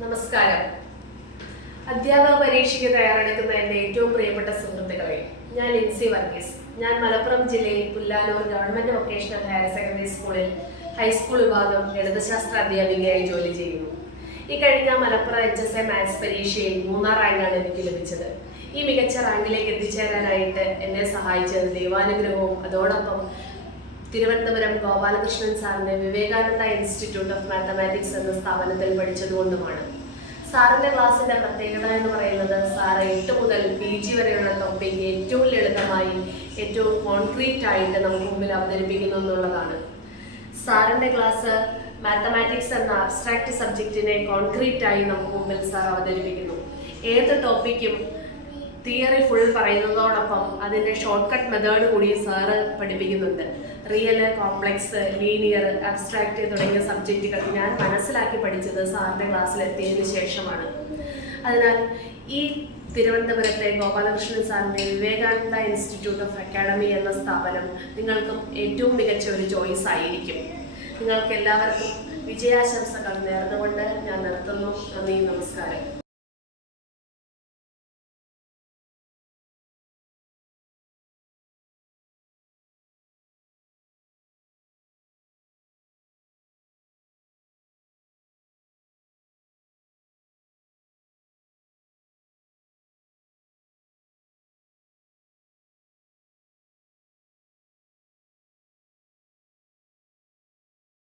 നമസ്കാരം. അധ്യാപക പരീക്ഷയ്ക്ക് തയ്യാറെടുക്കുന്ന എൻ്റെ ഏറ്റവും പ്രിയപ്പെട്ട സുഹൃത്തുക്കളെ, ഞാൻ ലിൻസി വർഗീസ്. ഞാൻ മലപ്പുറം ജില്ലയിൽ Pullanur government vocational higher secondary സ്കൂളിൽ ഹൈസ്കൂൾ വിഭാഗം ഗണിതശാസ്ത്ര അധ്യാപികയായി ജോലി ചെയ്യുന്നു. ഈ കഴിഞ്ഞ മലപ്പുറം HSA മാത്സ് പരീക്ഷയിൽ 3ാം റാങ്കാണ് എനിക്ക് ലഭിച്ചത്. ഈ മികച്ച റാങ്കിലേക്ക് എത്തിച്ചേരാനായിട്ട് എന്നെ സഹായിച്ചത് ദൈവാനുഗ്രഹവും അതോടൊപ്പം തിരുവനന്തപുരം ഗോപാലകൃഷ്ണൻ സാറിന്റെ വിവേകാനന്ദ ഇൻസ്റ്റിറ്റ്യൂട്ട് ഓഫ് മാത്തമാറ്റിക്സ് എന്ന സ്ഥാപനത്തിൽ പഠിച്ചതുകൊണ്ടുമാണ്. സാറിന്റെ ക്ലാസ്സിന്റെ പ്രത്യേകത എന്ന് പറയുന്നത്, സാറ് 8 മുതൽ PG വരെയുള്ള ടോപ്പിക് ഏറ്റവും ലളിതമായി ഏറ്റവും കോൺക്രീറ്റ് ആയിട്ട് നമുക്ക് മുമ്പിൽ അവതരിപ്പിക്കുന്നു എന്നുള്ളതാണ്. സാറിന്റെ ക്ലാസ് മാത്തമാറ്റിക്സ് എന്ന അബ്സ്ട്രാക്ട് സബ്ജക്റ്റിനെ കോൺക്രീറ്റ് ആയി നമുക്ക് മുമ്പിൽ സാർ അവതരിപ്പിക്കുന്നു. ഏത് ടോപ്പിക്കും തിയറി ഫുൾ പറയുന്നതോടൊപ്പം അതിൻ്റെ ഷോർട്ട് കട്ട് മെത്തേഡ് കൂടി സാറ് പഠിപ്പിക്കുന്നുണ്ട്. റിയൽ, കോംപ്ലക്സ്, ലീനിയർ, അബ്സ്ട്രാക്റ്റ് തുടങ്ങിയ സബ്ജക്റ്റുകൾ ഞാൻ മനസ്സിലാക്കി പഠിച്ചത് സാറിൻ്റെ ക്ലാസ്സിലെത്തിയതിനു ശേഷമാണ്. അതിനാൽ ഈ തിരുവനന്തപുരത്തെ ഗോപാലകൃഷ്ണൻ സാറിൻ്റെ വിവേകാനന്ദ ഇൻസ്റ്റിറ്റ്യൂട്ട് ഓഫ് അക്കാഡമി എന്ന സ്ഥാപനം നിങ്ങൾക്കും ഏറ്റവും മികച്ച ഒരു ചോയ്സ് ആയിരിക്കും. നിങ്ങൾക്ക് എല്ലാവർക്കും വിജയാശംസകൾ നേർന്നുകൊണ്ട് ഞാൻ നിർത്തുന്നു. നന്ദി, നമസ്കാരം.